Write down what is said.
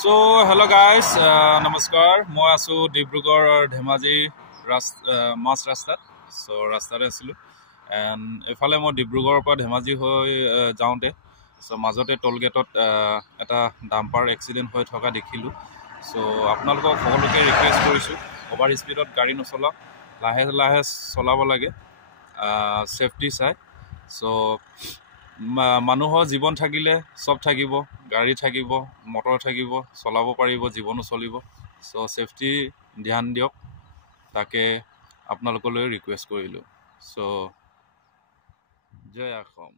So hello guys, নমস্কাৰ মই আছো ডিব্ৰুগড় ধেমাজি মাছ ৰাস্তাত সো ৰাস্তাতে আছিলো এণ্ড এফালে মই ডিব্ৰুগড়ৰ পৰা ধেমাজি হৈ যাওঁতে সো মাজতে টোল গেটত এটা ডাম্পাৰ এক্সিডেণ্ট হৈ থকা দেখিলো সো আপোনালোকক সকলোকে ৰিকুৱেষ্ট কৰিছো অভাৰ স্পীডত গাড়ী নচলাওক লাহে লাহে চলাব লাগে সেফটি চাই সো মানুহৰ জীৱন থাকিলে সব থাকিব গাড়ী থাকিব মটৰ থাকিব চলাব পাৰিব জীৱনো চলিব সো সেফটি ধ্যান দিয়ক তাকে আপোনালোকলৈ ৰিকুৱেষ্ট কৰিলো সো জয় অসম।